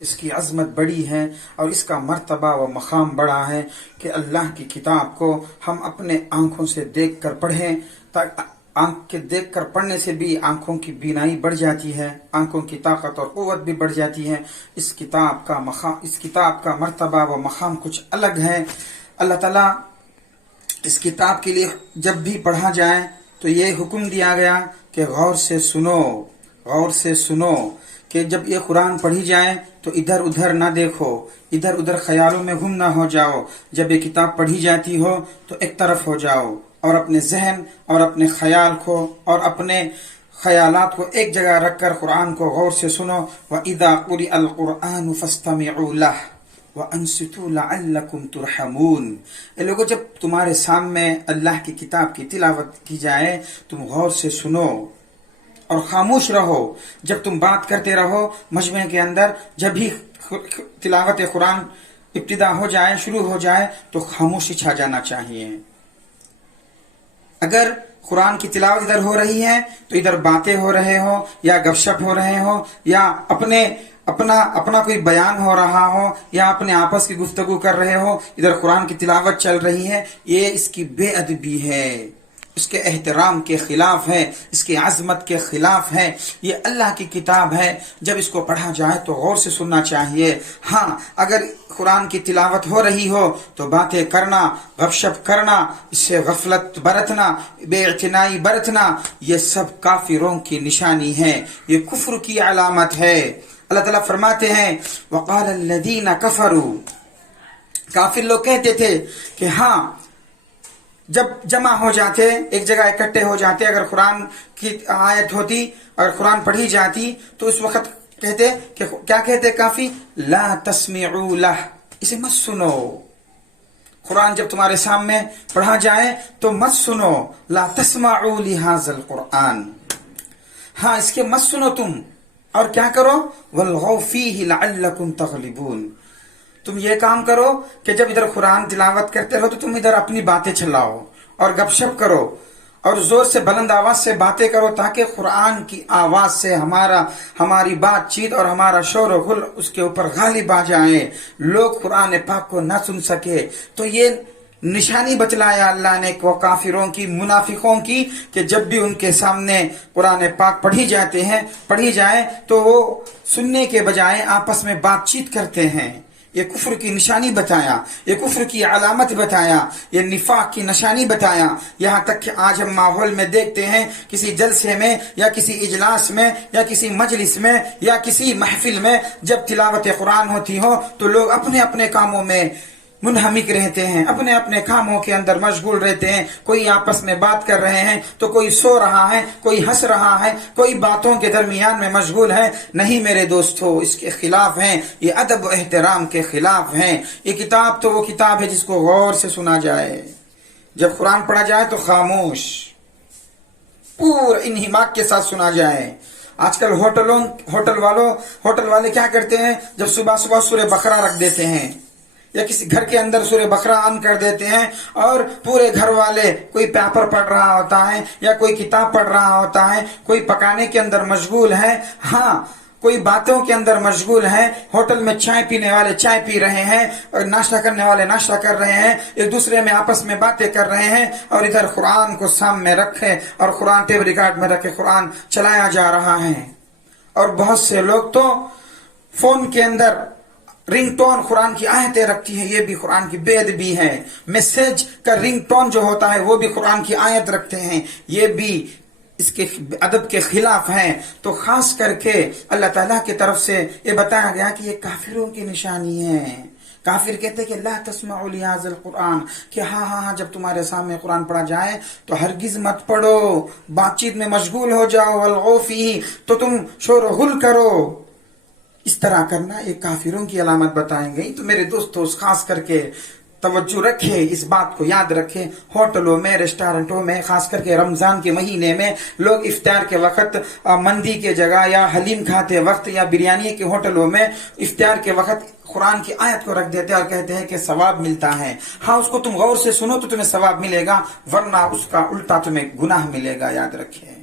اس کی عظمت بڑی ہے اور اس کا مرتبہ و مقام بڑا ہے کہ اللہ کی کتاب کو ہم اپنے آنکھوں سے دیکھ کر پڑھیں، آنکھ کے دیکھ کر پڑھنے سے بھی آنکھوں کی بینائی بڑھ جاتی ہے، آنکھوں کی طاقت اور قوت بھی بڑھ جاتی ہے۔ اس کتاب کا مرتبہ و مقام کچھ الگ ہے۔ اللہ تعالیٰ اس کتاب کے لیے جب بھی پڑھا جائے تو یہ حکم دیا گیا کہ غور سے سنو کہ جب یہ قرآن پڑھی جائے تو ادھر ادھر نہ دیکھو، ادھر ادھر خیالوں میں گم نہ ہو جاؤ۔ جب یہ کتاب پڑھی جاتی ہو تو ایک طرف ہو جاؤ اور اپنے ذہن اور اپنے خیال کو اور اپنے خیالات کو ایک جگہ رکھ کر قرآن کو غور سے سنو۔ وَإِذَا قُرِئَ الْقُرْآنُ فَاسْتَمِعُوا لَهُ وَأَنصِتُوا لَعَلَّكُمْ تُرْحَمُونَ۔ اے لوگو، جب تمہارے سامنے اللہ کی کتاب کی تلاوت کی جائے تم غور سے سنو اور خاموش رہو۔ جب تم بات کرتے رہو مجمع کے اندر، جب بھی تلاوت قرآن ابتدا ہو جائے، شروع ہو جائے تو خاموشی چھا جانا چاہیے۔ اگر قرآن کی تلاوت ادھر ہو رہی ہے تو ادھر باتیں ہو رہے ہو یا گپ شپ ہو رہے ہو یا اپنا کوئی بیان ہو رہا ہو یا اپنے آپس کی گفتگو کر رہے ہو، ادھر قرآن کی تلاوت چل رہی ہے، یہ اس کی بے ادبی ہے، اس کے احترام کے خلاف ہے، اس کی عظمت کے خلاف ہے۔ یہ اللہ کی کتاب ہے، جب اس کو پڑھا جائے تو غور سے سننا چاہیے۔ ہاں، اگر قرآن کی تلاوت ہو رہی ہو تو باتیں کرنا، گپ شپ کرنا، اس سے غفلت برتنا، بے اعتنائی برتنا، یہ سب کافروں کی نشانی ہے، یہ کفر کی علامت ہے۔ اللہ تعالیٰ فرماتے ہیں وَقَالَ الَّذِينَ كَفَرُوا، کافر لوگ کہتے تھے کہ ہاں، جب جمع ہو جاتے، ایک جگہ اکٹھے ہو جاتے، اگر قرآن کی آیت ہوتی، اگر قرآن پڑھی جاتی تو اس وقت کہتے کہ کیا کہتے کافی؟ لا تسمعوا لہ، اسے مت سنو۔ قرآن جب تمہارے سامنے پڑھا جائے تو مت سنو، لا تسمعوا لہذا القرآن، ہاں اس کے مت سنو تم، اور کیا کرو؟ والغوا فیہ لعلکم تغلبون، تم یہ کام کرو کہ جب ادھر قرآن تلاوت کرتے رہو تو تم ادھر اپنی باتیں چلاؤ اور گپ شپ کرو اور زور سے بلند آواز سے باتیں کرو، تاکہ قرآن کی آواز سے ہماری بات چیت اور ہمارا شور و غل اس کے اوپر غالب آ جائے، لوگ قرآن پاک کو نہ سن سکے۔ تو یہ نشانی بتلایا اللہ نے کو کافروں کی، منافقوں کی، کہ جب بھی ان کے سامنے قرآن پاک پڑھی جائے تو وہ سننے کے بجائے آپس میں بات چیت کرتے ہیں۔ یہ کفر کی نشانی بتایا، یہ کفر کی علامت بتایا، یہ نفاق کی نشانی بتایا۔ یہاں تک کہ آج ہم ماحول میں دیکھتے ہیں، کسی جلسے میں یا کسی اجلاس میں یا کسی مجلس میں یا کسی محفل میں جب تلاوت قرآن ہوتی ہو تو لوگ اپنے اپنے کاموں میں منہمک رہتے ہیں، اپنے اپنے کاموں کے اندر مشغول رہتے ہیں، کوئی آپس میں بات کر رہے ہیں تو کوئی سو رہا ہے، کوئی ہنس رہا ہے، کوئی باتوں کے درمیان میں مشغول ہے۔ نہیں میرے دوستو، اس کے خلاف ہیں، یہ ادب و احترام کے خلاف ہیں۔ یہ کتاب تو وہ کتاب ہے جس کو غور سے سنا جائے، جب قرآن پڑھا جائے تو خاموش پورا انہماک کے ساتھ سنا جائے۔ آج کل ہوٹل والے کیا کرتے ہیں؟ جب صبح سورہ بقرہ رکھ دیتے ہیں یا کسی گھر کے اندر سورہ بقرہ آن کر دیتے ہیں اور پورے گھر والے، کوئی پیپر پڑھ رہا ہوتا ہے یا کوئی کتاب پڑھ رہا ہوتا ہے، کوئی پکانے کے اندر مشغول ہے، ہاں کوئی باتوں کے اندر مشغول ہے، ہوٹل میں چائے پینے والے چائے پی رہے ہیں اور ناشتہ کرنے والے ناشتہ کر رہے ہیں، ایک دوسرے میں آپس میں باتیں کر رہے ہیں، اور ادھر قرآن کو سامنے رکھے اور قرآن ٹیپ ریکارڈ میں رکھے قرآن چلایا جا رہا ہے۔ اور بہت سے لوگ تو فون کے اندر رنگ ٹون قرآن کی آیتیں رکھتی ہیں، یہ بھی قرآن کی بے ادبی ہے۔ میسج کا رنگ ٹون جو ہوتا ہے وہ بھی قرآن کی آیت رکھتے ہیں، یہ بھی اس کے ادب کے خلاف ہیں۔ تو خاص کر کے اللہ تعالیٰ کی طرف سے یہ بتایا گیا کہ یہ کافروں کی نشانی ہے۔ کافر کہتے کہ لا تسمعوا لهذا القرآن، کہ ہاں جب تمہارے سامنے قرآن پڑھا جائے تو ہرگز مت پڑھو، بات چیت میں مشغول ہو جاؤ، والغوا فیہ، تو تم شور و غل کرو۔ اس طرح کرنا یہ کافروں کی علامت بتائی گئی۔ تو میرے دوستو، خاص کر کے توجہ رکھے، اس بات کو یاد رکھے، ہوٹلوں میں، ریسٹورنٹوں میں، خاص کر کے رمضان کے مہینے میں لوگ افطار کے وقت مندی کے جگہ یا حلیم کھاتے وقت یا بریانی کے ہوٹلوں میں افطار کے وقت قرآن کی آیت کو رکھ دیتے اور کہتے ہیں کہ ثواب ملتا ہے۔ ہاں، اس کو تم غور سے سنو تو تمہیں ثواب ملے گا، ورنہ اس کا الٹا تمہیں گناہ ملے گا، یاد رکھے۔